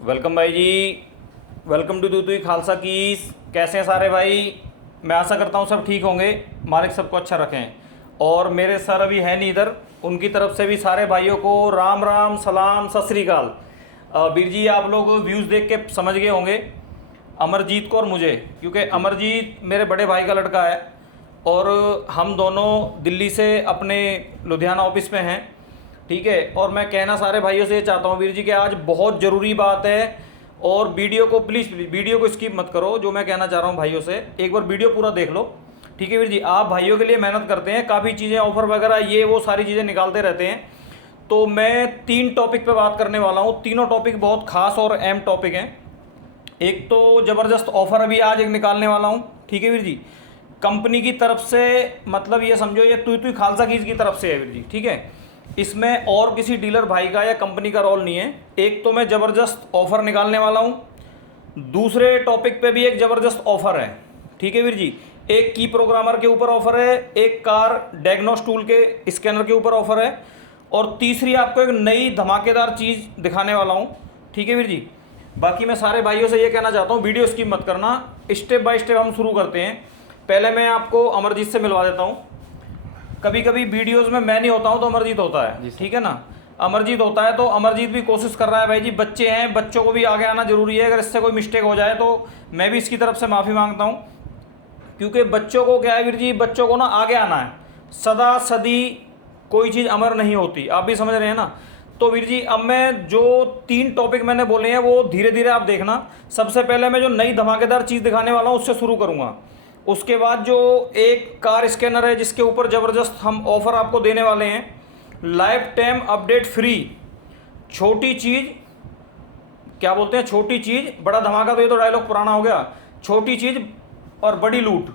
Welcome भाई जी। Welcome to दूतुई खालसा कीस। कैसे हैं सारे भाई? मैं आशा करता हूँ सब ठीक होंगे, मालिक सबको अच्छा रखें। और मेरे सर अभी है नहीं इधर, उनकी तरफ से भी सारे भाइयों को राम राम, सलाम, सत श्री अकाल। वीर जी, आप लोग व्यूज़ देख के समझ गए होंगे अमरजीत को और मुझे, क्योंकि अमरजीत मेरे बड़े भाई का लड़का है और हम दोनों दिल्ली से अपने लुधियाना ऑफिस में हैं। ठीक है, और मैं कहना सारे भाइयों से ये चाहता हूँ वीर जी कि आज बहुत ज़रूरी बात है और वीडियो को प्लीज़ वीडियो को स्किप मत करो। जो मैं कहना चाह रहा हूँ भाइयों से, एक बार वीडियो पूरा देख लो। ठीक है वीर जी, आप भाइयों के लिए मेहनत करते हैं, काफ़ी चीज़ें ऑफर वगैरह ये वो सारी चीज़ें निकालते रहते हैं। तो मैं 3 टॉपिक पे बात करने वाला हूँ। तीनों टॉपिक बहुत खास और अहम टॉपिक हैं। एक तो ज़बरदस्त ऑफ़र अभी आज एक निकालने वाला हूँ। ठीक है वीर जी, कंपनी की तरफ से, मतलब ये समझो ये तुई खालसा कीज की तरफ से है वीर जी। ठीक है, इसमें और किसी डीलर भाई का या कंपनी का रोल नहीं है। एक तो मैं ज़बरदस्त ऑफ़र निकालने वाला हूँ, दूसरे टॉपिक पे भी एक ज़बरदस्त ऑफ़र है। ठीक है वीर जी, एक की प्रोग्रामर के ऊपर ऑफ़र है, एक कार डायग्नोस टूल के स्कैनर के ऊपर ऑफ़र है, और तीसरी आपको एक नई धमाकेदार चीज़ दिखाने वाला हूँ। ठीक है वीर जी, बाकी मैं सारे भाइयों से ये कहना चाहता हूँ वीडियो स्किप मत करना, स्टेप बाय स्टेप हम शुरू करते हैं। पहले मैं आपको अमरजीत से मिलवा देता हूँ। कभी कभी वीडियोस में मैं नहीं होता हूँ तो अमरजीत होता है, ठीक है ना। अमरजीत होता है तो अमरजीत भी कोशिश कर रहा है। भाई जी, बच्चे हैं, बच्चों को भी आगे आना जरूरी है। अगर इससे कोई मिस्टेक हो जाए तो मैं भी इसकी तरफ से माफ़ी मांगता हूँ, क्योंकि बच्चों को क्या है वीर जी, बच्चों को ना आगे आना है। सदा सदी कोई चीज़ अमर नहीं होती, आप भी समझ रहे हैं ना। तो वीर जी, अब मैं जो 3 टॉपिक मैंने बोले हैं वो धीरे धीरे आप देखना। सबसे पहले मैं जो नई धमाकेदार चीज़ दिखाने वाला हूँ उससे शुरू करूँगा। उसके बाद जो एक कार स्कैनर है जिसके ऊपर ज़बरदस्त हम ऑफ़र आपको देने वाले हैं, लाइफ टाइम अपडेट फ्री। छोटी चीज़, क्या बोलते हैं, छोटी चीज़ बड़ा धमाका, तो ये तो डायलॉग पुराना हो गया। छोटी चीज़ और बड़ी लूट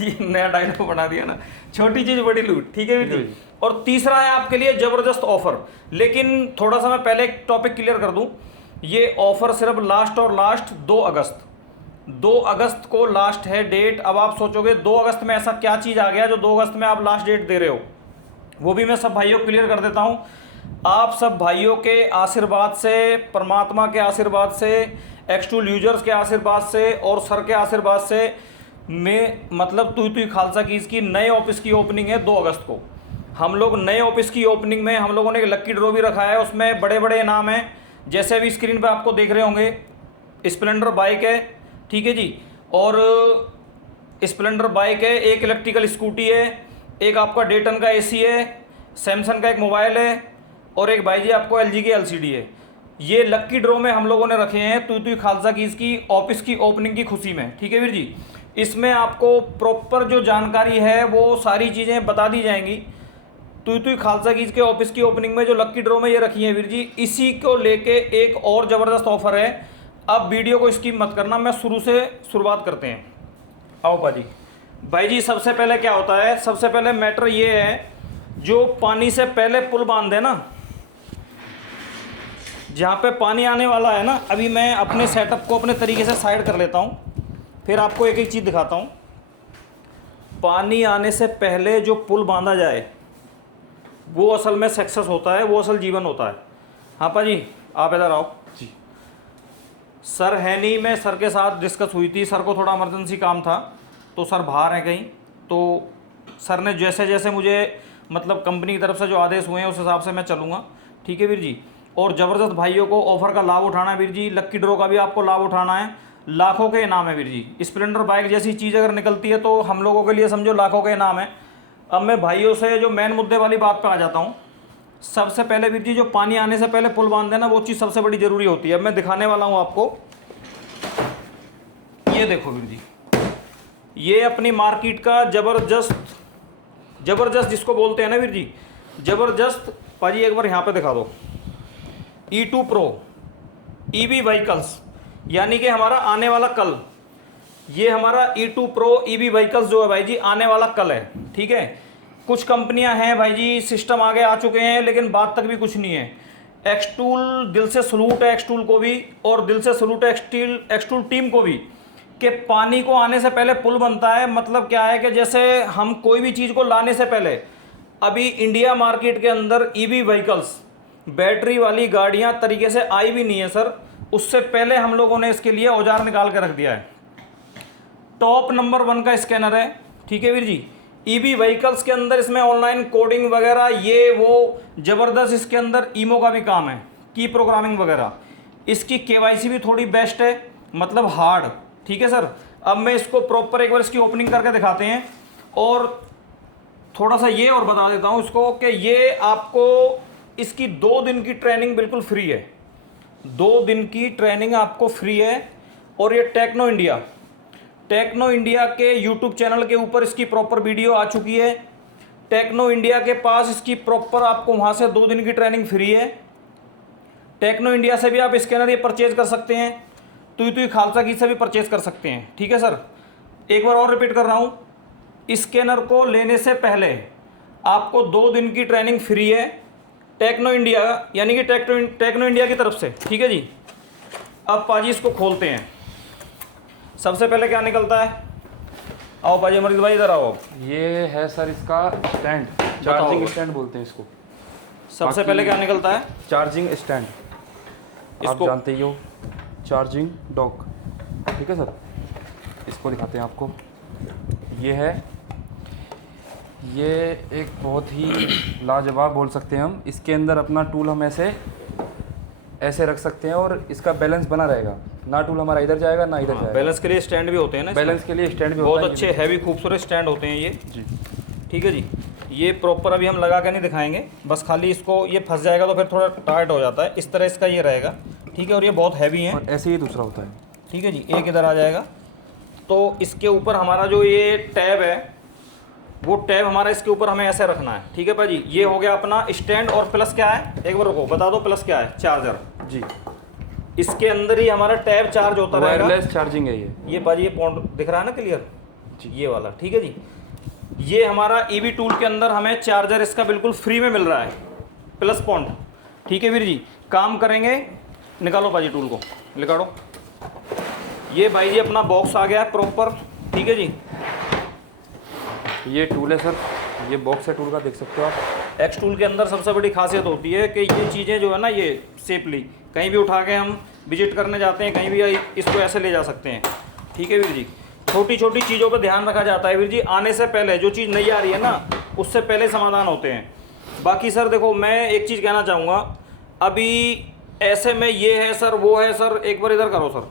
ये नया डायलॉग बना दिया ना, छोटी चीज़ बड़ी लूट। ठीक है वीर जी। और तीसरा है आपके लिए ज़बरदस्त ऑफ़र। लेकिन थोड़ा सा मैं पहले एक टॉपिक क्लियर कर दूं, ये ऑफ़र सिर्फ लास्ट और लास्ट 2 अगस्त, 2 अगस्त को लास्ट है डेट। अब आप सोचोगे 2 अगस्त में ऐसा क्या चीज़ आ गया जो 2 अगस्त में आप लास्ट डेट दे रहे हो, वो भी मैं सब भाइयों को क्लियर कर देता हूँ। आप सब भाइयों के आशीर्वाद से, परमात्मा के आशीर्वाद से, एक्सटूल यूजर्स के आशीर्वाद से और सर के आशीर्वाद से, मैं मतलब तुई खालसा की इसकी नए ऑफिस की ओपनिंग है 2 अगस्त को। हम लोग नए ऑफिस की ओपनिंग में हम लोगों ने एक लक्की ड्रॉ भी रखा है, उसमें बड़े बड़े इनाम हैं, जैसे अभी स्क्रीन पे आपको देख रहे होंगे। स्प्लेंडर बाइक है, ठीक है जी, और स्प्लेंडर बाइक है, एक इलेक्ट्रिकल स्कूटी है, एक आपका डेटन का एसी है, सैमसंग का एक मोबाइल है, और एक भाई जी आपको एलजी की एलसीडी है। ये लक्की ड्रॉ में हम लोगों ने रखे हैं तुई खालसा की इसकी ऑफिस की ओपनिंग की खुशी में। ठीक है वीर जी, इसमें आपको प्रॉपर जो जानकारी है वो सारी चीज़ें बता दी जाएंगी। तुई खालसा की इसके ऑफिस की ओपनिंग में जो लक्की ड्रॉ में ये रखी है वीर जी, इसी को लेके एक और ज़बरदस्त ऑफर है। अब वीडियो को स्किप मत करना, मैं शुरू से शुरुआत करते हैं। आओ भाजी। भाई जी, सबसे पहले क्या होता है, सबसे पहले मैटर ये है, जो पानी से पहले पुल बांध है ना, जहाँ पे पानी आने वाला है ना, अभी मैं अपने सेटअप को अपने तरीके से साइड कर लेता हूँ, फिर आपको एक एक चीज़ दिखाता हूँ। पानी आने से पहले जो पुल बांधा जाए वो असल में सक्सेस होता है, वो असल जीवन होता है। हाँ पाजी, आप इधर आओ जी। सर है नहीं, मैं सर के साथ डिस्कस हुई थी, सर को थोड़ा इमरजेंसी काम था तो सर बाहर हैं कहीं। तो सर ने जैसे जैसे मुझे मतलब कंपनी की तरफ से जो आदेश हुए हैं उस हिसाब से मैं चलूँगा। ठीक है वीर जी, और ज़बरदस्त भाइयों को ऑफ़र का लाभ उठाना है वीर जी, लक्की ड्रॉ का भी आपको लाभ उठाना है। लाखों के इनाम है वीर जी। स्प्लेंडर बाइक जैसी चीज़ अगर निकलती है तो हम लोगों के लिए समझो लाखों के इनाम है। अब मैं भाइयों से जो मेन मुद्दे वाली बात पे आ जाता हूँ। सबसे पहले वीर जी, जो पानी आने से पहले पुल बांध देना, वो चीज़ सबसे बड़ी ज़रूरी होती है। अब मैं दिखाने वाला हूँ आपको, ये देखो वीर जी, ये अपनी मार्केट का ज़बरदस्त जिसको बोलते हैं ना वीर जी, ज़बरदस्त। पाजी एक बार यहाँ पे दिखा दो, E2 Pro EV व्हीकल्स, यानी कि हमारा आने वाला कल, ये हमारा E2 Pro EV व्हीकल्स जो है भाई जी, आने वाला कल है। ठीक है, कुछ कंपनियां हैं भाई जी, सिस्टम आगे आ चुके हैं, लेकिन बात तक भी कुछ नहीं है। एक्सटूल, दिल से सलूट है एक्सटूल को भी, और दिल से सलूट है एक्सटूल टीम को भी, कि पानी को आने से पहले पुल बनता है। मतलब क्या है कि जैसे हम कोई भी चीज़ को लाने से पहले, अभी इंडिया मार्केट के अंदर EV व्हीकल्स, बैटरी वाली गाड़ियां तरीके से आई भी नहीं है सर। उससे पहले हम लोगों ने इसके लिए औजार निकाल के रख दिया है। टॉप नंबर 1 का स्कैनर है, ठीक है वीर जी। ईवी व्हीकल्स के अंदर इसमें ऑनलाइन कोडिंग वगैरह ये वो ज़बरदस्त, इसके अंदर ईमो का भी काम है, की प्रोग्रामिंग वगैरह। इसकी केवाईसी भी थोड़ी बेस्ट है, मतलब हार्ड, ठीक है सर। अब मैं इसको प्रॉपर एक बार इसकी ओपनिंग करके दिखाते हैं, और थोड़ा सा ये और बता देता हूँ इसको कि ये आपको इसकी 2 दिन की ट्रेनिंग बिल्कुल फ्री है। 2 दिन की ट्रेनिंग आपको फ्री है। और ये टेक्नो इंडिया के यूट्यूब चैनल के ऊपर इसकी प्रॉपर वीडियो आ चुकी है। टेक्नो इंडिया के पास इसकी प्रॉपर आपको वहाँ से 2 दिन की ट्रेनिंग फ्री है। टेक्नो इंडिया से भी आप स्कैनर ये परचेज कर सकते हैं, तुई खालसा की से भी परचेज कर सकते हैं, ठीक है सर। एक बार और रिपीट कर रहा हूँ, स्कैनर को लेने से पहले आपको 2 दिन की ट्रेनिंग फ्री है टेक्नो इंडिया, यानी कि टेक्नो इंडिया की तरफ से, ठीक है जी। अब पाजी इसको खोलते हैं। सबसे पहले क्या निकलता है, आओ पाजी अमरजीत भाई इधर आओ। ये है सर इसका स्टैंड, चार्जिंग स्टैंड बोलते हैं इसको। सबसे पहले क्या निकलता है, चार्जिंग स्टैंड, आप जानते ही हो, चार्जिंग डॉक, ठीक है सर। इसको दिखाते हैं आपको। ये एक बहुत ही लाजवाब बोल सकते हैं हम। इसके अंदर अपना टूल हम ऐसे रख सकते हैं और इसका बैलेंस बना रहेगा, ना टूल हमारा इधर जाएगा ना इधर जाएगा। बैलेंस के लिए स्टैंड भी होते हैं ना, बैलेंस के लिए स्टैंड भी बहुत अच्छे हैवी खूबसूरत स्टैंड होते हैं ये जी, ठीक है जी। ये प्रॉपर अभी हम लगा के नहीं दिखाएंगे, बस खाली इसको, ये फंस जाएगा तो फिर थोड़ा टाइट हो जाता है, इस तरह इसका ये रहेगा, ठीक है। और ये बहुत हैवी है, और ऐसे ही दूसरा होता है, ठीक है जी। एक इधर आ जाएगा, तो इसके ऊपर हमारा जो ये टैब है, वो टैब हमारा इसके ऊपर हमें ऐसे रखना है, ठीक है भाजी। ये हो गया अपना स्टैंड, और प्लस क्या है, एक बार रुको बता दो, प्लस क्या है, चार्जर जी। इसके अंदर ही हमारा टैब चार्ज होता रहेगा, वायरलेस चार्जिंग है ये भाजी। ये पॉइंट दिख रहा है ना क्लियर जी, ये वाला, ठीक है जी। ये हमारा ईवी टूल के अंदर हमें चार्जर इसका बिल्कुल फ्री में मिल रहा है, प्लस पॉइंट, ठीक है वीर जी। काम करेंगे, निकालो भाजी टूल को, निकालो। ये भाई जी अपना बॉक्स आ गया है प्रॉपर, ठीक है जी। ये टूल है सर, ये बॉक्स है टूल का, देख सकते हो आप। एक्स टूल के अंदर सबसे बड़ी खासियत होती है कि ये चीज़ें जो है ना, ये सेफली कहीं भी उठा के हम विजिट करने जाते हैं, कहीं भी इसको ऐसे ले जा सकते हैं, ठीक है वीर जी। छोटी छोटी चीज़ों पर ध्यान रखा जाता है वीर जी, आने से पहले जो चीज़ नहीं आ रही है ना, उससे पहले समाधान होते हैं। बाकी सर देखो, मैं एक चीज़ कहना चाहूँगा, अभी ऐसे में ये है सर, वो है सर, एक बार इधर करो सर,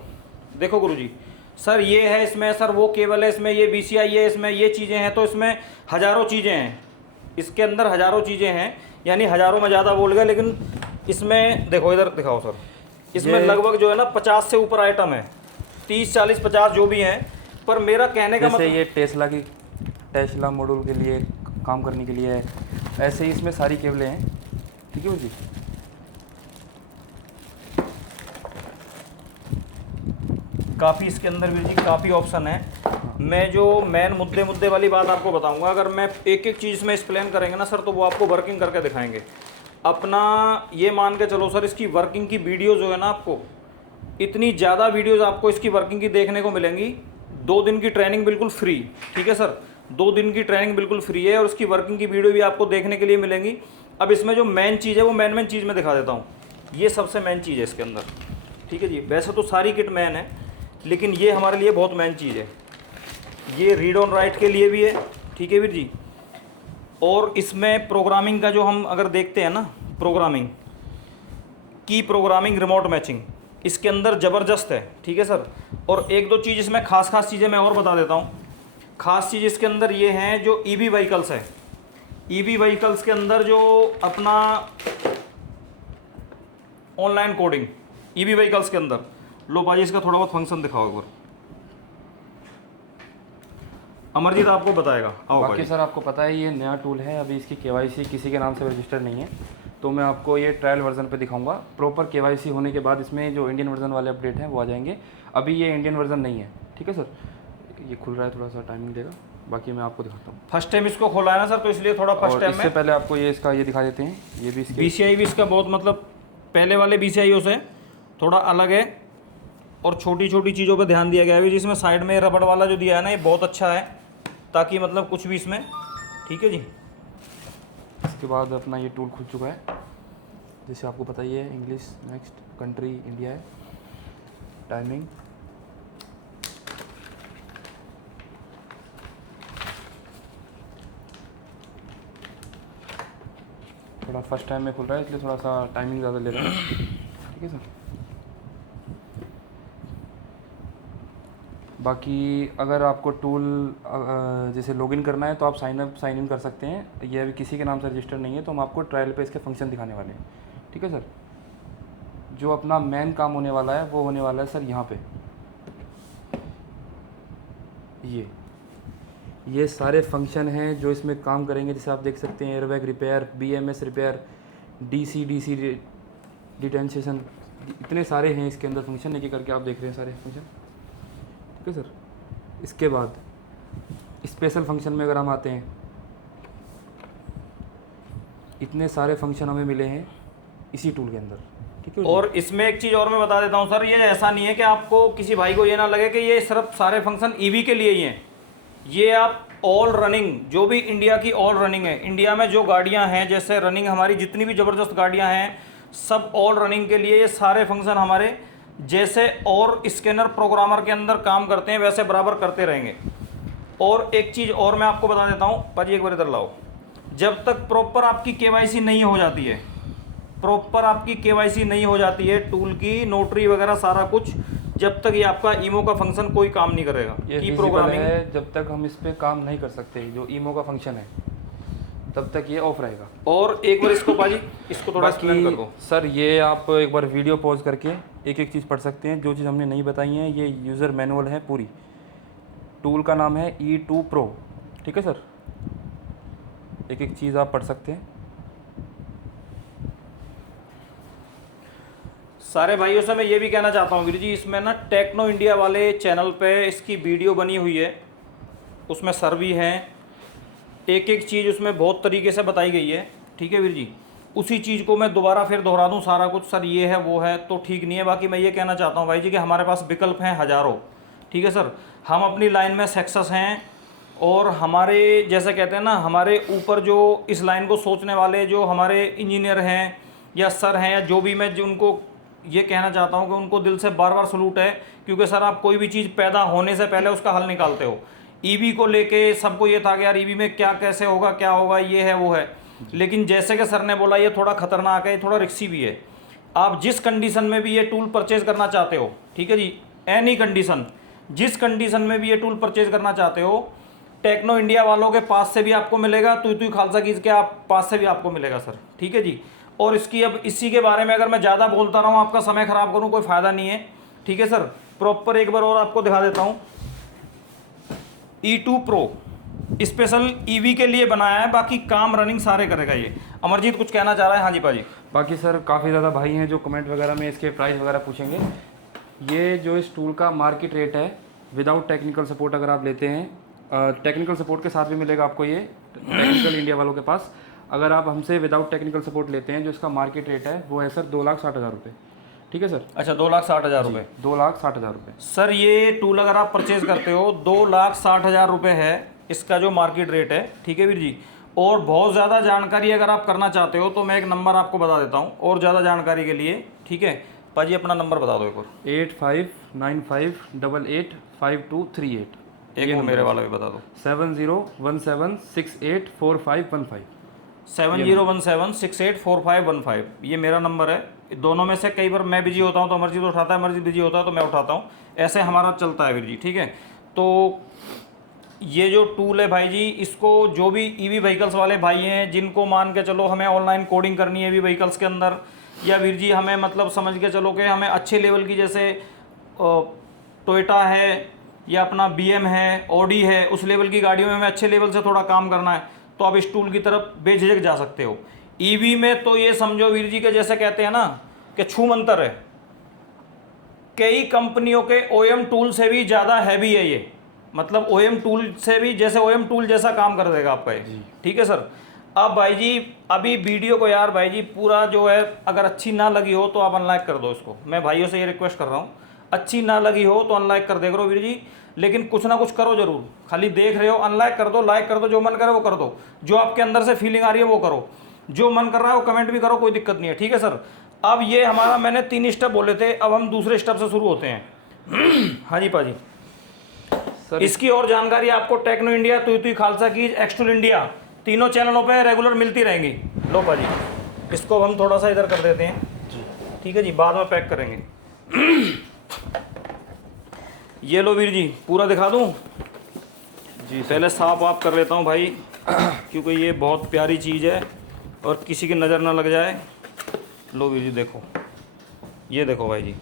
देखो गुरुजी, सर ये है इसमें, सर वो केबल है इसमें, ये BCI है इसमें, ये चीज़ें हैं, तो इसमें हज़ारों चीज़ें हैं, इसके अंदर हज़ारों चीज़ें हैं, यानी हज़ारों में ज़्यादा बोल गया, लेकिन इसमें देखो, इधर दिखाओ सर, इसमें लगभग जो है ना 50 से ऊपर आइटम है, 30 40 50 जो भी हैं। पर मेरा कहने का मतलब, ये टेस्ला मॉडल के लिए काम करने के लिए है, ऐसे ही इसमें सारी केबलें हैं, ठीक है जी। काफ़ी इसके अंदर वीर जी काफ़ी ऑप्शन है। मैं जो मेन मुद्दे वाली बात आपको बताऊंगा, अगर मैं एक एक चीज़ में एक्सप्लेन करेंगे ना सर, तो वो आपको वर्किंग करके दिखाएंगे। अपना ये मान के चलो सर, इसकी वर्किंग की वीडियो जो है ना, आपको इतनी ज़्यादा वीडियोस आपको इसकी वर्किंग की देखने को मिलेंगी। 2 दिन की ट्रेनिंग बिल्कुल फ्री, ठीक है सर, 2 दिन की ट्रेनिंग बिल्कुल फ्री है, और उसकी वर्किंग की वीडियो भी आपको देखने के लिए मिलेंगी। अब इसमें जो मेन चीज़ है, वो मेन चीज़ मैं दिखा देता हूँ। ये सबसे मेन चीज़ है इसके अंदर, ठीक है जी। वैसे तो सारी किट मेन है, लेकिन ये हमारे लिए बहुत मेन चीज़ है। ये रीड ऑन राइट के लिए भी है, ठीक है वीर जी। और इसमें प्रोग्रामिंग का जो हम अगर देखते हैं ना, प्रोग्रामिंग की प्रोग्रामिंग, रिमोट मैचिंग इसके अंदर ज़बरदस्त है, ठीक है सर। और एक दो चीज़ इसमें खास चीज़ें मैं और बता देता हूँ। खास चीज़ इसके अंदर ये हैं, जो ईवी व्हीकल्स है, ईवी व्हीकल्स के अंदर जो अपना ऑनलाइन कोडिंग ईवी व्हीकल्स के अंदर, लो भाई इसका थोड़ा बहुत फंक्शन दिखाओ एक बार, अमरजीत आपको बताएगा। आओ बाकी सर आपको पता है ये नया टूल है, अभी इसकी KYC किसी के नाम से रजिस्टर नहीं है, तो मैं आपको ये ट्रायल वर्जन पे दिखाऊंगा। प्रॉपर KYC होने के बाद इसमें जो इंडियन वर्जन वाले अपडेट हैं वो आ जाएंगे। अभी ये इंडियन वर्जन नहीं है, ठीक है सर। ये खुल रहा है, थोड़ा सा टाइमिंग देगा, बाकी मैं आपको दिखाता हूँ। फर्स्ट टाइम इसको खोला है ना सर, तो इसलिए थोड़ा फर्स्ट टाइम इससे पहले आपको ये इसका ये दिखा देते हैं। ये भी BCI भी इसका बहुत, मतलब पहले वाले BCI से थोड़ा अलग है, और छोटी छोटी चीज़ों पे ध्यान दिया गया है। जिसमें साइड में रबड़ वाला जो दिया है ना, ये बहुत अच्छा है, ताकि मतलब कुछ भी इसमें, ठीक है जी। इसके बाद अपना ये टूल खुल चुका है, जैसे आपको पता ही है, इंग्लिश, नेक्स्ट, कंट्री इंडिया है। टाइमिंग थोड़ा फर्स्ट टाइम में खुल रहा है इसलिए थोड़ा सा टाइमिंग ज़्यादा ले रहा है। ठीक है सर। बाकी अगर आपको टूल जैसे लॉगिन करना है तो आप साइन इन कर सकते हैं। ये अभी किसी के नाम से रजिस्टर नहीं है, तो हम आपको ट्रायल पे इसके फंक्शन दिखाने वाले हैं। ठीक है सर। जो अपना मेन काम होने वाला है वो होने वाला है सर यहाँ पे, ये सारे फंक्शन हैं जो इसमें काम करेंगे। जैसे आप देख सकते हैं airbag repair, BMS repair, DC detention, इतने सारे हैं इसके अंदर फंक्शन, एक एक करके आप देख रहे हैं सारे फंक्शन। ठीक है सर। इसके बाद स्पेशल फंक्शन में अगर हम आते हैं, इतने सारे फंक्शन हमें मिले हैं इसी टूल के अंदर। ठीक है। और इसमें एक चीज़ और मैं बता देता हूँ सर, ये ऐसा नहीं है कि आपको किसी भाई को ये ना लगे कि ये सिर्फ सारे फंक्शन ईवी के लिए ही हैं। ये आप ऑल रनिंग, जो भी इंडिया की ऑल रनिंग है, इंडिया में जो गाड़ियाँ हैं, जैसे रनिंग हमारी जितनी भी ज़बरदस्त गाड़ियाँ हैं, सब ऑल रनिंग के लिए ये सारे फंक्शन हमारे जैसे और स्कैनर प्रोग्रामर के अंदर काम करते हैं वैसे बराबर करते रहेंगे। और एक चीज़ और मैं आपको बता देता हूँ, पाजी एक बार इधर लाओ। जब तक प्रॉपर आपकी KYC नहीं हो जाती है, प्रॉपर आपकी KYC नहीं हो जाती है, टूल की नोटरी वगैरह सारा कुछ, जब तक ये आपका ईमो का फंक्शन कोई काम नहीं करेगा। ये की प्रोग्रामिंग है, जब तक हम इस पे काम नहीं कर सकते जो ईमो का फंक्शन है तब तक ये ऑफ रहेगा। और एक बार इसको पाजी इसको थोड़ा एक्सप्लेन कर दो सर। ये आप एक बार वीडियो पॉज करके एक एक चीज़ पढ़ सकते हैं। जो चीज़ हमने नहीं बताई है, ये यूज़र मैनुअल है पूरी। टूल का नाम है E2 Pro। ठीक है सर। एक एक चीज़ आप पढ़ सकते हैं। सारे भाइयों से मैं ये भी कहना चाहता हूँ वीर जी, इसमें ना टेक्नो इंडिया वाले चैनल पे इसकी वीडियो बनी हुई है, उसमें सर भी हैं, एक एक चीज़ उसमें बहुत तरीके से बताई गई है। ठीक है वीर जी। उसी चीज़ को मैं दोबारा फिर दोहरा दूँ सारा कुछ, सर ये है वो है, तो ठीक नहीं है। बाकी मैं ये कहना चाहता हूँ भाई जी कि हमारे पास विकल्प हैं हज़ारों। ठीक है सर। हम अपनी लाइन में सक्सेस हैं, और हमारे जैसे कहते हैं ना, हमारे ऊपर जो इस लाइन को सोचने वाले जो हमारे इंजीनियर हैं या सर हैं या जो भी, मैं जो उनको ये कहना चाहता हूँ कि उनको दिल से बार बार सलूट है। क्योंकि सर आप कोई भी चीज़ पैदा होने से पहले उसका हल निकालते हो। ईवी को लेके सबको ये था कि यार ईवी में क्या कैसे होगा, क्या होगा, ये है वो है, लेकिन जैसे कि सर ने बोला ये थोड़ा खतरनाक है, थोड़ा रिस्की भी है। आप जिस कंडीशन में भी ये टूल परचेज करना चाहते हो, ठीक है जी, एनी कंडीशन, जिस कंडीशन में भी ये टूल परचेज करना चाहते हो, टेक्नो इंडिया वालों के पास से भी आपको मिलेगा, तुई खालसा कीज के आप पास से भी आपको मिलेगा सर। ठीक है जी। और इसकी अब इसी के बारे में अगर मैं ज़्यादा बोलता रहूँ, आपका समय ख़राब करूँ, कोई फ़ायदा नहीं है। ठीक है सर। प्रॉपर एक बार और आपको दिखा देता हूँ। E2 Pro स्पेशल ईवी के लिए बनाया है, बाकी काम रनिंग सारे करेगा ये। अमरजीत कुछ कहना चाह रहा है? हाँ जी पाजी। बाकी सर काफ़ी ज़्यादा भाई हैं जो कमेंट वगैरह में इसके प्राइस वगैरह पूछेंगे। ये जो इस टूल का मार्केट रेट है विदाउट टेक्निकल सपोर्ट अगर आप लेते हैं, टेक्निकल सपोर्ट के साथ भी मिलेगा आपको ये टेक्निकल इंडिया वालों के पास। अगर आप हमसे विदाउट टेक्निकल सपोर्ट लेते हैं, जो इसका मार्केट रेट है वो है सर 2,60,000 रुपये। ठीक है सर। अच्छा 2,60,000 रुपये। 2,60,000 रुपये सर ये टूल अगर आप परचेज करते हो 2,60,000 रुपये है इसका जो मार्केट रेट है। ठीक है वीर जी। और बहुत ज़्यादा जानकारी अगर आप करना चाहते हो तो मैं एक नंबर आपको बता देता हूँ और ज़्यादा जानकारी के लिए। ठीक है पाजी, अपना नंबर बता दो एक और। 8595885238। एक वो मेरे वाला भी बता दो। 7017684515। 7017684515 ये मेरा नंबर है। दोनों में से कई बार मैं बिजी होता हूँ तो अमरजीत उठाता है, अमरजीत बिजी होता है तो मैं उठाता हूँ, ऐसे हमारा चलता है वीर जी। ठीक है। तो ये जो टूल है भाई जी, इसको जो भी ईवी व्हीकल्स वाले भाई हैं, जिनको मान के चलो हमें ऑनलाइन कोडिंग करनी है ईवी व्हीकल्स के अंदर, या वीर जी हमें मतलब समझ के चलो कि हमें अच्छे लेवल की, जैसे टोयोटा है या अपना BM है, ऑडी है, उस लेवल की गाड़ियों में हमें अच्छे लेवल से थोड़ा काम करना है, तो आप इस टूल की तरफ बेझिझक जा सकते हो। ईवी में तो ये समझो वीर जी के जैसे कहते हैं ना कि छूमंतर है, कई कंपनियों के OEM टूल से भी ज़्यादा हैवी है ये, मतलब OEM टूल से भी, जैसे OEM टूल जैसा काम कर देगा आपका ये। ठीक है सर। अब भाई जी अभी वीडियो को यार भाई जी पूरा जो है, अगर अच्छी ना लगी हो तो आप अनलाइक कर दो इसको, मैं भाइयों से ये रिक्वेस्ट कर रहा हूँ। अच्छी ना लगी हो तो अनलाइक कर दे करो वीर जी, लेकिन कुछ ना कुछ करो जरूर। खाली देख रहे हो, अनलाइक कर दो, लाइक कर दो, जो मन करे वो कर दो, जो आपके अंदर से फीलिंग आ रही है वो करो, जो मन कर रहा है वो कमेंट भी करो, कोई दिक्कत नहीं है। ठीक है सर। अब ये हमारा मैंने 3 स्टेप बोले थे, अब हम दूसरे स्टेप से शुरू होते हैं। हाँ जी पाजी, सर इसकी और जानकारी आपको टेक्नो इंडिया, तुई तुई खालसा की, एक्सटूल इंडिया, तीनों चैनलों पे रेगुलर मिलती रहेंगी। लो पाजी, इसको हम थोड़ा सा इधर कर देते हैं, ठीक है जी, बाद में पैक करेंगे। ये लो वीर जी, पूरा दिखा दूँ जी? पहले साफ आप कर लेता हूँ भाई, क्योंकि ये बहुत प्यारी चीज़ है और किसी की नज़र ना लग जाए। लो वीर जी देखो, ये देखो भाई जी,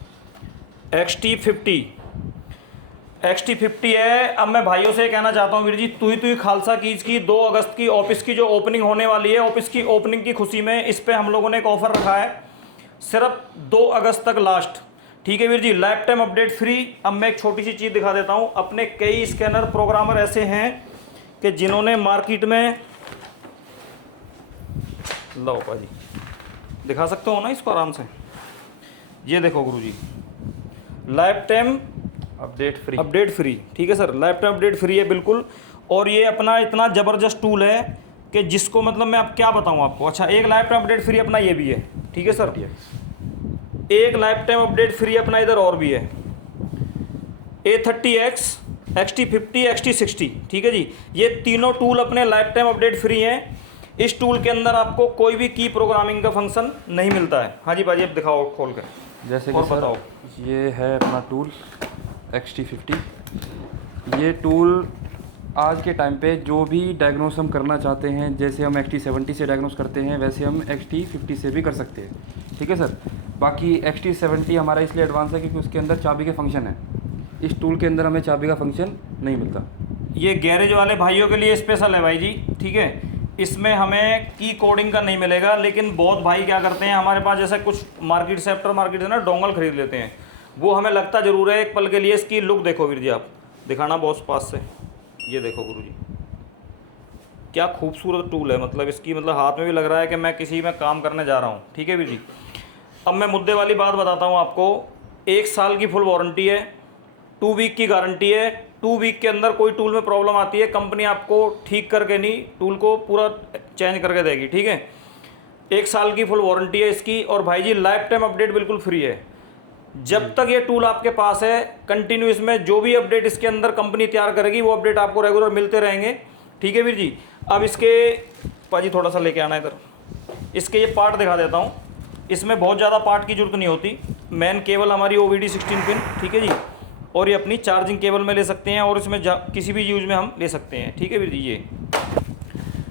XT50 है। अब मैं भाइयों से कहना चाहता हूँ वीर जी, तुई तुई खालसा कीज की 2 अगस्त की ऑफिस की जो ओपनिंग होने वाली है, ऑफिस की ओपनिंग की खुशी में इस पे हम लोगों ने एक ऑफ़र रखा है, सिर्फ 2 अगस्त तक लास्ट, ठीक है वीर जी, लाइफ टाइम अपडेट फ्री। अब मैं एक छोटी सी चीज़ दिखा देता हूँ, अपने कई स्कैनर प्रोग्रामर ऐसे हैं कि जिन्होंने मार्केट में, लो भाजी दिखा सकते हो ना इसको आराम से, ये देखो गुरुजी, लाइफ टाइम अपडेट फ्री, ठीक है sir, life time update free है बिल्कुल। और ये अपना इतना ज़बरदस्त टूल है कि जिसको मतलब मैं अब क्या बताऊँ आपको। अच्छा, एक लाइफ टाइम अपडेट फ्री अपना ये भी है, ठीक है सर, एक लाइफ टाइम अपडेट फ्री अपना इधर और भी है, A30X, XT50, XT60, ठीक है जी, ये तीनों टूल अपने लाइफ टाइम अपडेट फ्री हैं। इस टूल के अंदर आपको कोई भी की प्रोग्रामिंग का फंक्शन नहीं मिलता है। हाँ जी भाजी, अब दिखाओ खोल कर, जैसे और कि सर बताओ। ये है अपना टूल XT50। ये टूल आज के टाइम पे जो भी डायग्नोस हम करना चाहते हैं, जैसे हम XT70 से डायग्नोस करते हैं वैसे हम XT50 से भी कर सकते हैं, ठीक है सर। बाकी XT70 हमारा इसलिए एडवांस है क्योंकि उसके अंदर चाबी के फंक्शन है, इस टूल के अंदर हमें चाबी का फंक्शन नहीं मिलता। ये गैरेज वाले भाइयों के लिए स्पेशल है भाई जी, ठीक है, इसमें हमें की कोडिंग का नहीं मिलेगा। लेकिन बहुत भाई क्या करते हैं, हमारे पास जैसे कुछ मार्केट से, आफ्टर मार्केट से ना डोंगल खरीद लेते हैं, वो हमें लगता ज़रूर है एक पल के लिए। इसकी लुक देखो वीर जी, आप दिखाना बॉस पास से, ये देखो गुरु जी, क्या खूबसूरत टूल है। मतलब इसकी मतलब हाथ में भी लग रहा है कि मैं किसी में काम करने जा रहा हूँ, ठीक है वीर जी। अब मैं मुद्दे वाली बात बताता हूँ आपको, 1 साल की फुल वारंटी है, 2 वीक की गारंटी है। 2 वीक के अंदर कोई टूल में प्रॉब्लम आती है, कंपनी आपको ठीक करके नहीं, टूल को पूरा चेंज करके देगी, ठीक है। 1 साल की फुल वारंटी है इसकी। और भाई जी लाइफ टाइम अपडेट बिल्कुल फ्री है, जब तक ये टूल आपके पास है कंटिन्यू इसमें जो भी अपडेट इसके अंदर कंपनी तैयार करेगी वो अपडेट आपको रेगुलर मिलते रहेंगे, ठीक है वीर जी। अब इसके पाजी थोड़ा सा लेके आना इधर, इसके ये पार्ट दिखा देता हूँ। इसमें बहुत ज़्यादा पार्ट की जरूरत नहीं होती, मेन केबल हमारी OBD 16 पिन, ठीक है जी, और ये अपनी चार्जिंग केबल में ले सकते हैं और इसमें किसी भी यूज में हम ले सकते हैं, ठीक है वीर जी। ये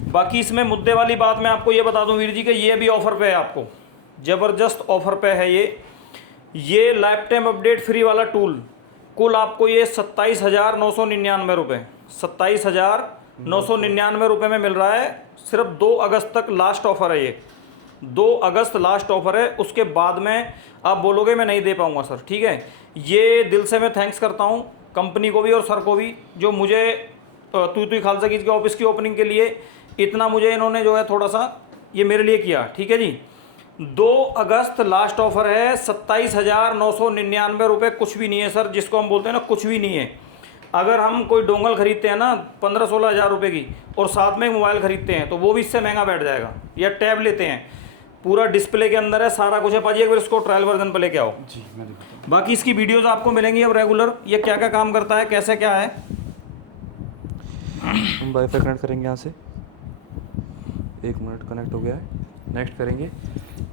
बाकी इसमें मुद्दे वाली बात मैं आपको ये बता दूं वीर जी कि ये भी ऑफ़र पे है, आपको ज़बरदस्त ऑफ़र पे है ये लाइफ टाइम अपडेट फ्री वाला टूल। कुल आपको ये 27,999 रुपये, 27,999 रुपये में मिल रहा है। सिर्फ 2 अगस्त तक लास्ट ऑफ़र है, ये 2 अगस्त लास्ट ऑफ़र है। उसके बाद में आप बोलोगे मैं नहीं दे पाऊँगा सर, ठीक है। ये दिल से मैं थैंक्स करता हूँ कंपनी को भी और सर को भी, जो मुझे तुई तुई खालसा कीज के ऑफिस की ओपनिंग के लिए इतना मुझे इन्होंने जो है थोड़ा सा ये मेरे लिए किया, ठीक है जी। 2 अगस्त लास्ट ऑफर है, 27,999 रुपये कुछ भी नहीं है सर, जिसको हम बोलते हैं ना कुछ भी नहीं है। अगर हम कोई डोंगल खरीदते हैं ना 15-16 हज़ार रुपये की और साथ में मोबाइल खरीदते हैं तो वो भी इससे महंगा बैठ जाएगा। या टैब लेते हैं, पूरा डिस्प्ले के अंदर है, सारा कुछ है पाजी। एक बार इसको ट्रायल वर्जन पर लेके आओ जी, मैं दिखाता हूँ। बाकी इसकी वीडियोस आपको मिलेंगी अब रेगुलर, ये क्या क्या काम करता है, कैसे क्या है। हम वाईफाई कनेक्ट करेंगे यहाँ से, 1 मिनट कनेक्ट हो गया है, नेक्स्ट करेंगे।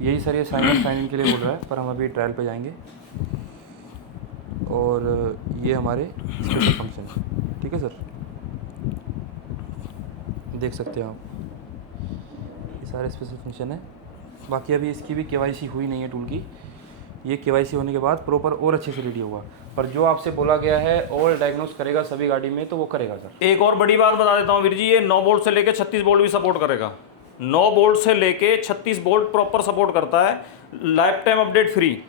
यही सर ये साइन इन के लिए बोल रहा है, पर हम अभी ट्रायल पे जाएंगे। और ये हमारे स्पेशल फंक्शन, ठीक है सर, देख सकते हैं आप, ये सारे स्पेशल फंक्शन है। बाकी अभी इसकी भी KYC हुई नहीं है टूल की, ये KYC होने के बाद प्रॉपर और अच्छे से रेडी होगा। पर जो आपसे बोला गया है ऑल डायग्नोस करेगा सभी गाड़ी में, तो वो करेगा सर। एक और बड़ी बात बता देता हूँ वीर जी, ये 9 वोल्ट से लेके 36 वोल्ट भी सपोर्ट करेगा। 9 वोल्ट से लेके 36 वोल्ट प्रॉपर सपोर्ट करता है, लाइफ टाइम अपडेट फ्री।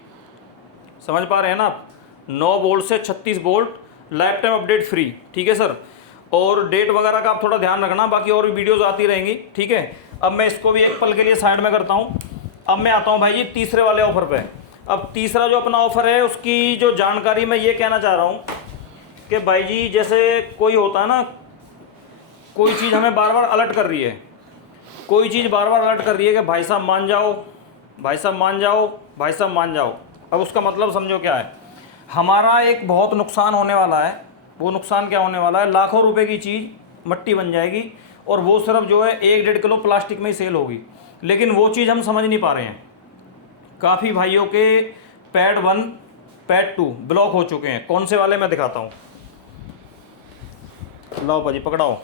समझ पा रहे हैं ना आप, 9 वोल्ट से 36 volt life time update free, ठीक है सर। और डेट वगैरह का आप थोड़ा ध्यान रखना, बाकी और भी वीडियोज़ आती रहेंगी, ठीक है। अब मैं इसको भी एक पल के लिए साइड में करता हूँ। अब मैं आता हूँ भाई जी तीसरे वाले ऑफर पे। अब तीसरा जो अपना ऑफर है उसकी जो जानकारी मैं ये कहना चाह रहा हूँ कि भाई जी जैसे कोई होता है ना, कोई चीज़ हमें बार बार अलर्ट कर रही है, कोई चीज़ बार बार अलर्ट कर रही है कि भाई साहब मान जाओ, भाई साहब मान जाओ, भाई साहब मान जाओ। अब उसका मतलब समझो क्या है, हमारा एक बहुत नुकसान होने वाला है। वो नुकसान क्या होने वाला है, लाखों रुपए की चीज़ मट्टी बन जाएगी और वो सिर्फ जो है 1-1.5 किलो प्लास्टिक में ही सेल होगी। लेकिन वो चीज़ हम समझ नहीं पा रहे हैं। काफ़ी भाइयों के पैड 1 पैड 2 ब्लॉक हो चुके हैं। कौन से वाले मैं दिखाता हूँ, लाओ पाजी पकड़ाओ,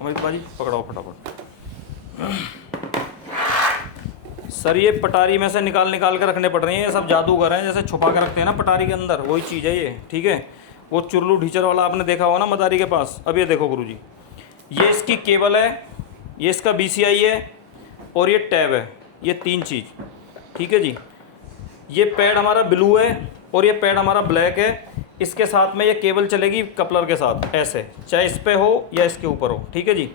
अमित पाजी पकड़ाओ फटाफट। सर ये पटारी में से निकाल निकाल के रखने पड़ रही हैं, ये सब जादूगर हैं, जैसे छुपा के रखते हैं ना पटारी के अंदर, वही चीज़ है ये, ठीक है। वो चुरलू ढीचर वाला आपने देखा होगा ना मदारी के पास। अब ये देखो गुरुजी, ये इसकी केबल है, ये इसका BCI है और ये टैब है, ये 3 चीज़, ठीक है जी। ये पैड हमारा ब्लू है और ये पैड हमारा ब्लैक है। इसके साथ में ये केबल चलेगी कपलर के साथ, ऐसे, चाहे इस पे हो या इसके ऊपर हो, ठीक है जी।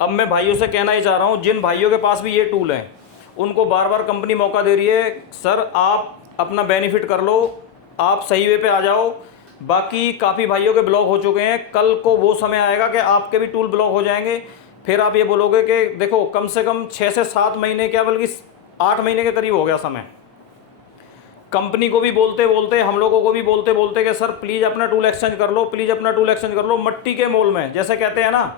अब मैं भाइयों से कहना ही चाह रहा हूँ, जिन भाइयों के पास भी ये टूल हैं उनको बार बार कंपनी मौका दे रही है, सर आप अपना बेनिफिट कर लो, आप सही वे पे आ जाओ। बाकी काफ़ी भाइयों के ब्लॉक हो चुके हैं, कल को वो समय आएगा कि आपके भी टूल ब्लॉक हो जाएंगे। फिर आप ये बोलोगे कि देखो कम से कम 6 से 7 महीने, क्या बल्कि 8 महीने के करीब हो गया समय। कंपनी को भी बोलते बोलते, हम लोगों को भी बोलते बोलते कि सर प्लीज़ अपना टूल एक्सचेंज कर लो, प्लीज़ अपना टूल एक्सचेंज कर लो। मिट्टी के मोल में, जैसे कहते हैं ना,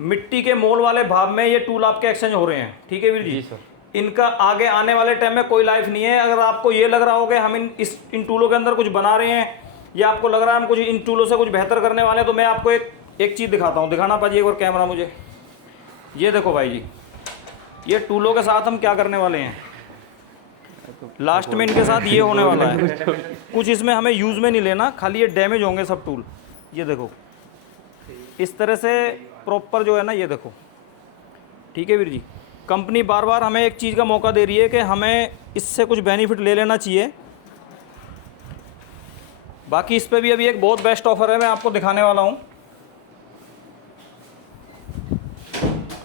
मिट्टी के मोल वाले भाव में ये टूल आपके एक्सचेंज हो रहे हैं, ठीक है वीर जी। सर इनका आगे आने वाले टाइम में कोई लाइफ नहीं है। अगर आपको ये लग रहा हो कि हम इन टूलों के अंदर कुछ बना रहे हैं, या आपको लग रहा है हम कुछ इन टूलों से कुछ बेहतर करने वाले हैं, तो मैं आपको एक चीज़ दिखाता हूँ। दिखाना पाजी एक बार कैमरा मुझे। ये देखो भाई जी, ये टूलों के साथ हम क्या करने वाले हैं, लास्ट में इनके साथ ये होने वाला है। कुछ इसमें हमें यूज़ में नहीं लेना, खाली ये डैमेज होंगे सब टूल। ये देखो इस तरह से प्रॉपर जो है ना, ये देखो, ठीक है वीर जी। कंपनी बार बार हमें एक चीज़ का मौका दे रही है कि हमें इससे कुछ बेनिफिट ले लेना चाहिए। बाकी इस पे भी अभी एक बहुत बेस्ट ऑफर है, मैं आपको दिखाने वाला हूँ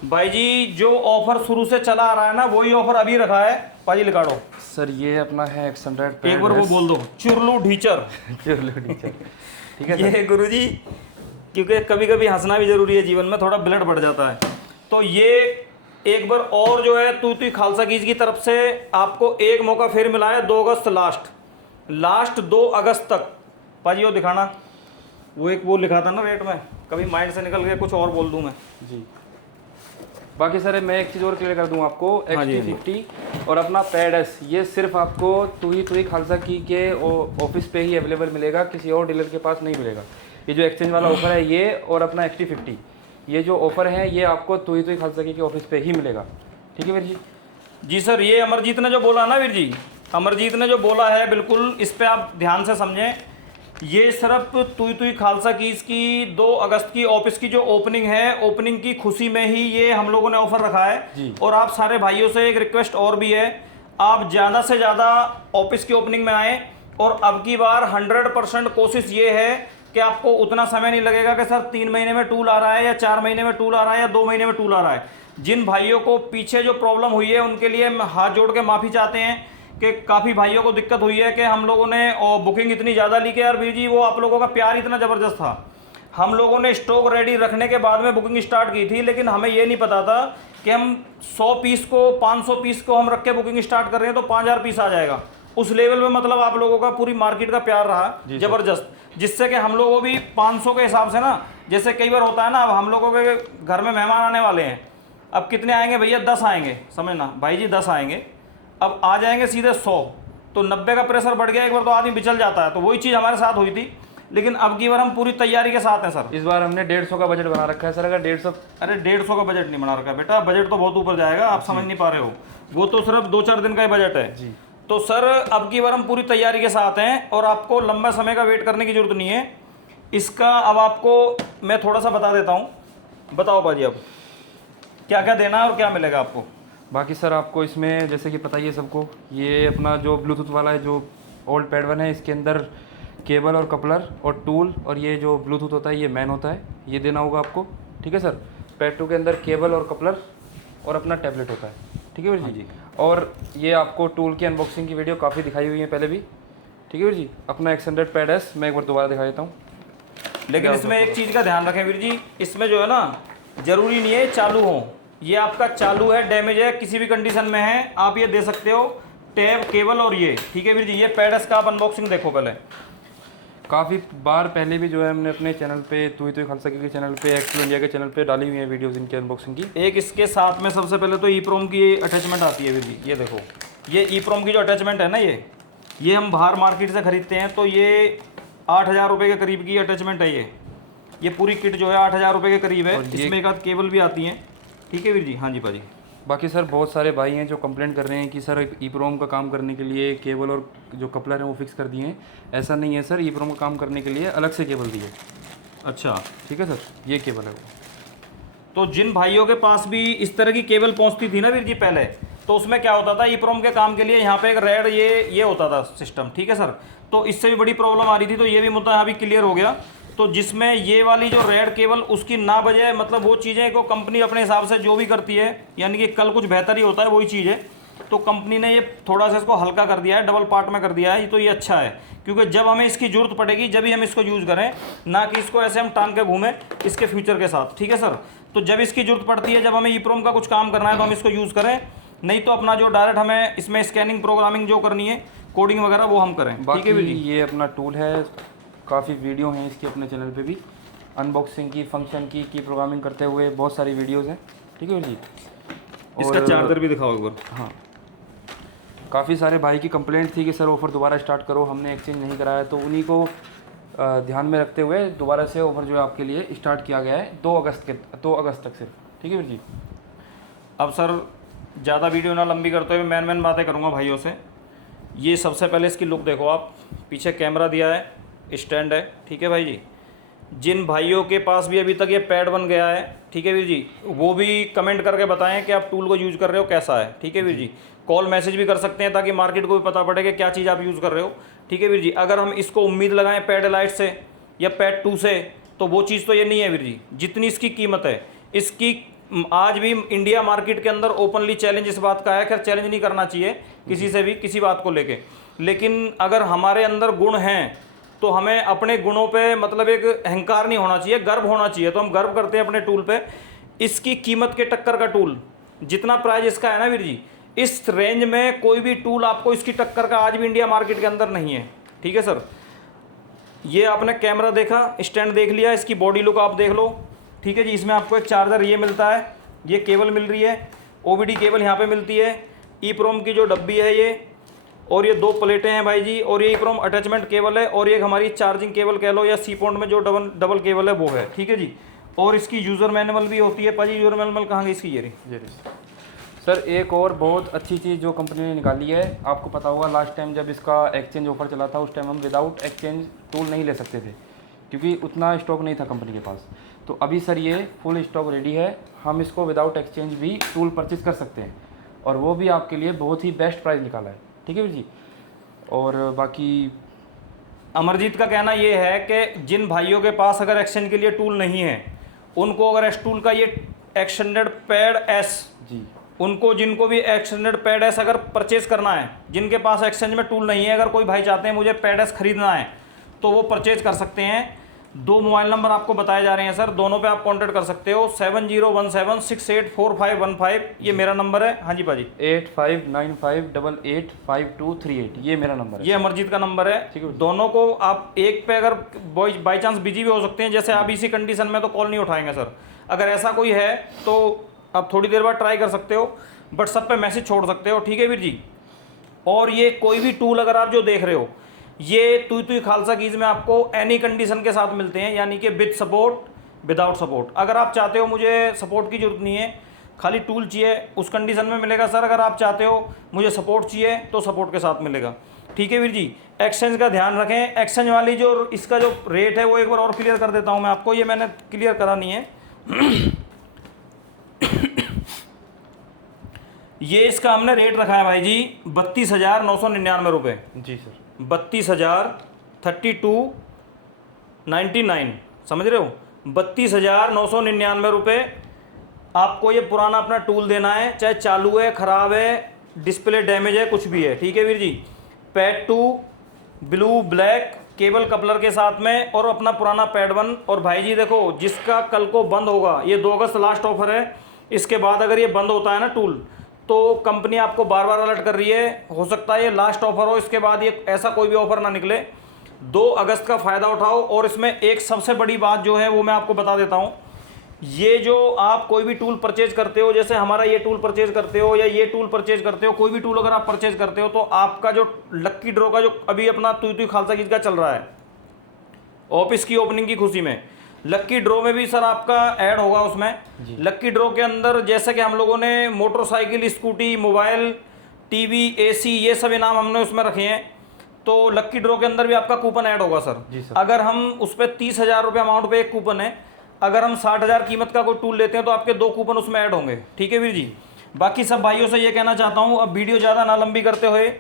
भाई जी। जो ऑफर शुरू से चला आ रहा है ना, वही ऑफर अभी रखा है। पाजी लिखा दो सर, ये अपना है 600 एक बार वो बोल दो, चुरलू ढीचर। चुरलू ढीचर, ठीक है ये गुरुजी, क्योंकि कभी कभी हंसना भी जरूरी है जीवन में, थोड़ा ब्लड बढ़ जाता है। तो ये एक बार और जो है तूती खालसा कीज की तरफ से आपको एक मौका फिर मिला है। 2 अगस्त लास्ट 2 अगस्त तक। पाजी वो दिखाना, वो एक वो लिखा था ना रेट में, कभी माइंड से निकल गया, कुछ और बोल दूं मैं जी। बाकी सर मैं एक चीज़ और क्लियर कर दूं आपको, हाँ जी, XT50 और अपना पैड एस, ये सिर्फ आपको तूही खालसा की के ऑफिस पे ही अवेलेबल मिलेगा, किसी और डीलर के पास नहीं मिलेगा। ये जो एक्सचेंज वाला ऑफर है ये, और अपना XT50, ये जो ऑफर है ये आपको तूही खालसा की के ऑफिस पे ही मिलेगा, ठीक है वीर जी। जी सर, ये अमरजीत ने जो बोला ना वीर जी, अमरजीत ने जो बोला है, बिल्कुल इस पे आप ध्यान से समझें। ये सिर्फ तूही खालसा की इसकी 2 अगस्त की ऑफिस की जो ओपनिंग है, ओपनिंग की खुशी में ही ये हम लोगों ने ऑफर रखा है जी। और आप सारे भाइयों से एक रिक्वेस्ट और भी है, आप ज़्यादा से ज़्यादा ऑफिस की ओपनिंग में आएँ। और अब की बार 100% कोशिश ये है कि आपको उतना समय नहीं लगेगा कि सर 3 महीने में टूल आ रहा है, या 4 महीने में टूल आ रहा है, या 2 महीने में टूल आ रहा है। जिन भाइयों को पीछे जो प्रॉब्लम हुई है उनके लिए हम हाथ जोड़ के माफ़ी चाहते हैं कि काफ़ी भाइयों को दिक्कत हुई है कि हम लोगों ने बुकिंग इतनी ज़्यादा ली कि यार वीर जी, वो आप लोगों का प्यार इतना ज़बरदस्त था। हम लोगों ने स्टॉक रेडी रखने के बाद में बुकिंग स्टार्ट की थी, लेकिन हमें ये नहीं पता था कि हम 100 पीस को, 500 पीस को हम रख के बुकिंग स्टार्ट कर रहे हैं तो 5000 पीस आ जाएगा। उस लेवल में मतलब आप लोगों का पूरी मार्केट का प्यार रहा ज़बरदस्त, जिससे कि हम लोगों भी 500 के हिसाब से ना, जैसे कई बार होता है ना, अब हम लोगों के घर में मेहमान आने वाले हैं, अब कितने आएंगे भैया, 10 आएंगे, समझना भाई जी 10 आएंगे, अब आ जाएंगे सीधे 100, तो 90 का प्रेशर बढ़ गया एक बार तो आदमी बिचल जाता है। तो वही चीज़ हमारे साथ हुई थी, लेकिन अब की बार हम पूरी तैयारी के साथ हैं सर। इस बार हमने 150 का बजट बना रखा है सर। अगर 150, अरे 150 का बजट नहीं बना रखा है बेटा, बजट तो बहुत ऊपर जाएगा, आप समझ नहीं पा रहे हो, वो तो सिर्फ 2-4 दिन का ही बजट है जी। तो सर अब की बार हम पूरी तैयारी के साथ हैं और आपको लंबा समय का वेट करने की जरूरत नहीं है इसका। अब आपको मैं थोड़ा सा बता देता हूँ, बताओ बाजी अब क्या क्या देना है और क्या मिलेगा आपको। बाकी सर आपको इसमें जैसे कि पता ही है सबको, ये अपना जो ब्लूटूथ वाला है, जो ओल्ड पैड 1 है, इसके अंदर केबल और कपलर और टूल, और ये जो ब्लूटूथ होता है ये मैन होता है, ये देना होगा आपको, ठीक है सर। पैड 2 के अंदर केबल और कपलर और अपना टैबलेट होता है, ठीक है वीर जी। और ये आपको टूल की अनबॉक्सिंग की वीडियो काफ़ी दिखाई हुई है पहले भी, ठीक है वीर जी। अपना एक्सटेंडेड पैड एस मैं एक बार दोबारा दिखा देता हूँ। लेकिन इसमें एक चीज़ का ध्यान रखें वीर जी, इसमें जो है ना, ज़रूरी नहीं है चालू हो, ये आपका चालू है, डैमेज है, किसी भी कंडीशन में है, आप ये दे सकते हो। टैब, केबल और ये, ठीक है वीर जी। ये पैडस का आप अनबॉक्सिंग देखो पहले। काफ़ी बार पहले भी जो है हमने अपने चैनल पे तू ही खालसा के चैनल पे, एक्सप्लो इंडिया के चैनल पे डाली हुई है वीडियोस इनके अनबॉक्सिंग की। एक इसके साथ में सबसे पहले तो ईप्रोम की अटैचमेंट आती है वीर जी, ये देखो। ये ईप्रोम की जो अटैचमेंट है ना, ये हम बाहर मार्केट से खरीदते हैं, तो ये 8,000 रुपये के करीब की अटैचमेंट है ये पूरी किट जो है 8,000 रुपये के करीब है। इसमें एक आध केबल भी आती है, ठीक है वीर जी। हाँ जी भाजी। बाकी सर बहुत सारे भाई हैं जो कंप्लेंट कर रहे हैं कि सर ईप्रोम का काम करने के लिए केबल और जो कपलर है वो फिक्स कर दिए हैं। ऐसा नहीं है सर, ईप्रोम का काम करने के लिए अलग से केबल दिए। अच्छा, ठीक है सर, ये केबल है वो। तो जिन भाइयों के पास भी इस तरह की केबल पहुंचती थी ना वीर जी पहले, तो उसमें क्या होता था, ईप्रोम के काम के लिए यहाँ पे एक रेड ये होता था सिस्टम, ठीक है सर। तो इससे भी बड़ी प्रॉब्लम आ रही थी, तो ये भी मुद्दा अभी क्लियर हो गया। तो जिसमें ये वाली जो रेड केबल उसकी ना बजे, मतलब वो चीज़ें को कंपनी अपने हिसाब से जो भी करती है, यानी कि कल कुछ बेहतर ही होता है वही चीज़ है। तो कंपनी ने ये थोड़ा सा इसको हल्का कर दिया है, डबल पार्ट में कर दिया है, तो ये अच्छा है। क्योंकि जब हमें इसकी ज़रूरत पड़ेगी जब ही हम इसको यूज़ करें, ना कि इसको ऐसे हम टांग के घूमें इसके फ्यूचर के साथ, ठीक है सर। तो जब इसकी ज़रूरत पड़ती है, जब हमें ईप्रोम का कुछ काम करना है तो हम इसको यूज़ करें, नहीं तो अपना जो डायरेक्ट हमें इसमें स्कैनिंग प्रोग्रामिंग जो करनी है, कोडिंग वगैरह, वो हम करें, ठीक है बाकी ये अपना टूल है, काफ़ी वीडियो हैं इसकी अपने चैनल पे भी, अनबॉक्सिंग की, फंक्शन की प्रोग्रामिंग करते हुए बहुत सारी वीडियोस हैं, ठीक है जी। इसका चार्जर भी दिखाओ एक बार। हाँ, काफ़ी सारे भाई की कंप्लेंट थी कि सर ऑफ़र दोबारा स्टार्ट करो, हमने एक्सचेंज नहीं कराया, तो उन्हीं को ध्यान में रखते हुए दोबारा से ऑफ़र जो है आपके लिए स्टार्ट किया गया है 2 अगस्त तक सिर्फ, ठीक है जी। अब सर ज़्यादा वीडियो ना लंबी करते हुए मैन बातें करूँगा भाइयों से। ये सबसे पहले इसकी लुक देखो आप, पीछे कैमरा दिया है, स्टैंड है, ठीक है भाई जी। जिन भाइयों के पास भी अभी तक ये पैड बन गया है, ठीक है वीर जी, वो भी कमेंट करके बताएं कि आप टूल को यूज़ कर रहे हो कैसा है, ठीक है वीर जी। कॉल मैसेज भी कर सकते हैं ताकि मार्केट को भी पता पड़े कि क्या चीज़ आप यूज़ कर रहे हो, ठीक है वीर जी। अगर हम इसको उम्मीद लगाएं पैड लाइट से या पैड 2 से, तो वो चीज़ तो ये नहीं है वीर जी। जितनी इसकी कीमत है, इसकी आज भी इंडिया मार्केट के अंदर ओपनली चैलेंज इस बात का है, खैर चैलेंज नहीं करना चाहिए किसी से भी किसी बात को लेके, लेकिन अगर हमारे अंदर गुण हैं तो हमें अपने गुणों पे मतलब एक अहंकार नहीं होना चाहिए, गर्व होना चाहिए। तो हम गर्व करते हैं अपने टूल पे। इसकी कीमत के टक्कर का टूल, जितना प्राइस इसका है ना वीर जी, इस रेंज में कोई भी टूल आपको इसकी टक्कर का आज भी इंडिया मार्केट के अंदर नहीं है, ठीक है सर। ये आपने कैमरा देखा, स्टैंड देख लिया, इसकी बॉडी लुक आप देख लो, ठीक है जी। इसमें आपको एक चार्जर ये मिलता है, ये केबल मिल रही है, OBD केबल यहाँ पे मिलती है, ईप्रोम की जो डब्बी है ये, और ये 2 प्लेटें हैं भाई जी, और ये ईप्रोम अटैचमेंट केबल है, और ये हमारी चार्जिंग केबल कह लो या सी पॉइंट में जो डबल केबल है वो है, ठीक है जी। और इसकी यूज़र मैनुअल भी होती है। पाजी यूज़र मैनुअल कहाँ गई इसकी? ये रही। सर एक और बहुत अच्छी चीज़ जो कंपनी ने निकाली है, आपको पता होगा लास्ट टाइम जब इसका एक्सचेंज ऑफर चला था, उस टाइम हम विदाउट एक्सचेंज टूल नहीं ले सकते थे क्योंकि उतना स्टॉक नहीं था कंपनी के पास। तो अभी सर ये फुल स्टॉक रेडी है, हम इसको विदाउट एक्सचेंज भी टूल परचेज कर सकते हैं, और वो भी आपके लिए बहुत ही बेस्ट प्राइस निकाला है, ठीक है जी। और बाकी अमरजीत का कहना ये है कि जिन भाइयों के पास अगर एक्सचेंज के लिए टूल नहीं है, उनको अगर एस टूल का ये एक्सटेंडेड पैड एस जी, उनको जिनको भी एक्सटेंडेड पैड एस अगर परचेज करना है, जिनके पास एक्सचेंज में टूल नहीं है, अगर कोई भाई चाहते हैं मुझे पैड एस खरीदना है, तो वो परचेज कर सकते हैं। 2 मोबाइल नंबर आपको बताए जा रहे हैं सर, दोनों पे आप कॉन्टैक्ट कर सकते हो। 7017684515, ये मेरा नंबर है। हाँ जी पाजी। 8595885238, ये मेरा नंबर है। ये अमरजीत का नंबर है। ठीक है। दोनों को आप एक पे अगर बाई चांस बिजी भी हो सकते हैं, जैसे आप इसी कंडीशन में तो कॉल नहीं उठाएंगे सर। अगर ऐसा कोई है तो आप थोड़ी देर बाद ट्राई कर सकते हो, व्हाट्सएप पे मैसेज छोड़ सकते हो, ठीक है वीर जी। और ये कोई भी टूल अगर आप जो देख रहे हो, ये तू खालसा कीज में आपको एनी कंडीशन के साथ मिलते हैं, यानी कि विद सपोर्ट विदाउट सपोर्ट। अगर आप चाहते हो मुझे सपोर्ट की जरूरत नहीं है, खाली टूल चाहिए, उस कंडीशन में मिलेगा सर। अगर आप चाहते हो मुझे सपोर्ट चाहिए तो सपोर्ट के साथ मिलेगा, ठीक है वीर जी। एक्सचेंज का ध्यान रखें। एक्सचेंज वाली जो इसका जो रेट है वो एक बार और क्लियर कर देता हूँ मैं आपको, ये मैंने क्लियर करा नहीं है। ये इसका हमने रेट रखा है भाई जी 32,999 रुपये। जी सर, 32,032,99, समझ रहे हो? 32,999 रुपये आपको ये पुराना अपना टूल देना है, चाहे चालू है, ख़राब है, डिस्प्ले डैमेज है, कुछ भी है, ठीक है Veer ji. Pad 2 blue black cable coupler के साथ में, और अपना पुराना पैड 1। और भाई जी देखो, जिसका कल को बंद होगा, ये 2 अगस्त लास्ट ऑफर है, इसके बाद अगर ये बंद होता है ना टूल, तो कंपनी आपको बार बार अलर्ट कर रही है, हो सकता है ये लास्ट ऑफर हो, इसके बाद ये ऐसा कोई भी ऑफर ना निकले। 2 अगस्त का फ़ायदा उठाओ। और इसमें एक सबसे बड़ी बात जो है वो मैं आपको बता देता हूँ, ये जो आप कोई भी टूल परचेज करते हो, जैसे हमारा ये टूल परचेज करते हो या ये टूल परचेज करते हो, कोई भी टूल अगर आप परचेज करते हो, तो आपका जो लक्की ड्रॉ का जो अभी अपना तुई तुई खालसा गीज का चल रहा है ऑफिस की ओपनिंग की खुशी में, लक्की ड्रॉ में भी सर आपका ऐड होगा उसमें। लक्की ड्रॉ के अंदर जैसे कि हम लोगों ने motorcycle, scooty, mobile, TV, AC, ये सभी नाम हमने उसमें रखे हैं, तो लक्की ड्रॉ के अंदर भी आपका कूपन ऐड होगा सर। अगर हम उस पर 30,000 रुपये अमाउंट पे एक कूपन है, अगर हम 60,000 कीमत का कोई टूल लेते हैं तो आपके 2 कूपन उसमें ऐड होंगे। ठीक है वीर जी। बाकी सब भाइयों से ये कहना चाहता हूँ, अब वीडियो ज़्यादा ना लंबी करते हुए,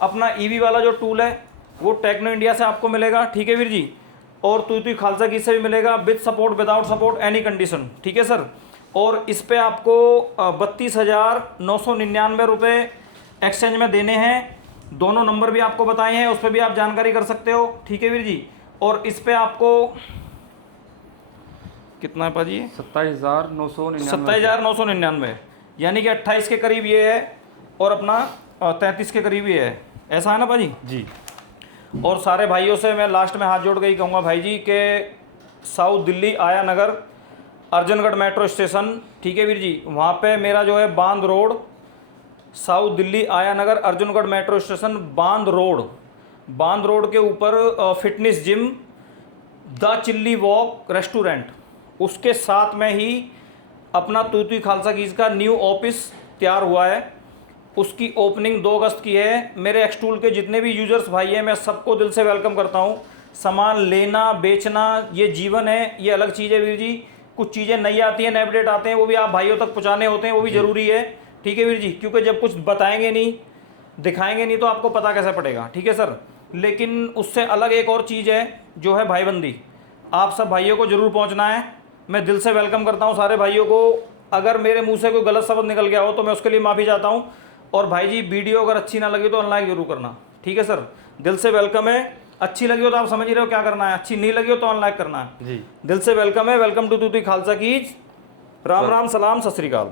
अपना ईवी वाला जो टूल है वो टेक्नो इंडिया से आपको मिलेगा। ठीक है वीर जी। और तुई तुई खालसा गीज से भी मिलेगा, with support, without support, any condition. ठीक है सर। और इस पर आपको 32,999 रुपये एक्सचेंज में देने हैं। दोनों नंबर भी आपको बताए हैं, उस पर भी आप जानकारी कर सकते हो। ठीक है वीर जी। और इस पर आपको कितना है पाजी? 27,999, यानी कि 28 के करीब ये है और अपना 33 के करीब ये है, ऐसा है ना पाजी जी। और सारे भाइयों से मैं लास्ट में हाथ जोड़ के ही कहूँगा भाई जी के साउथ दिल्ली आया नगर अर्जनगढ़ मेट्रो स्टेशन, ठीक है वीर जी, वहाँ पे मेरा जो है बांध रोड, साउथ दिल्ली आया नगर अर्जुनगढ़ मेट्रो स्टेशन, बांध रोड के ऊपर fitness gym, the chilli walk restaurant, उसके साथ में ही अपना तुई तुई खालसा गीज का न्यू ऑफिस तैयार हुआ है। उसकी ओपनिंग 2 अगस्त की है। मेरे एक्स टूल के जितने भी यूजर्स भाई हैं, मैं सबको दिल से वेलकम करता हूँ। सामान लेना बेचना ये जीवन है, ये अलग चीज़ है वीर जी। कुछ चीज़ें नई आती हैं, नए अपडेट आते हैं, वो भी आप भाइयों तक पहुँचाने होते हैं, वो भी ज़रूरी है। ठीक है वीर जी, क्योंकि जब कुछ बताएंगे नहीं, दिखाएंगे नहीं, तो आपको पता कैसे पड़ेगा। ठीक है सर। लेकिन उससे अलग एक और चीज़ है जो है भाईबंदी, आप सब भाइयों को ज़रूर पहुँचना है। मैं दिल से वेलकम करता हूँ सारे भाइयों को। अगर मेरे मुंह से कोई गलत शब्द निकल गया हो तो मैं उसके लिए माफ़ी चाहता हूँ। और भाई जी वीडियो अगर अच्छी ना लगी तो अनलाइक जरूर करना। ठीक है सर, दिल से वेलकम है। अच्छी लगी हो तो आप समझ ही रहे हो क्या करना है, अच्छी नहीं लगी हो तो अनलाइक करना है जी। दिल से वेलकम है। वेलकम टू तुई तुई खालसा गीज। राम राम, सलाम, सत श्री अकाल।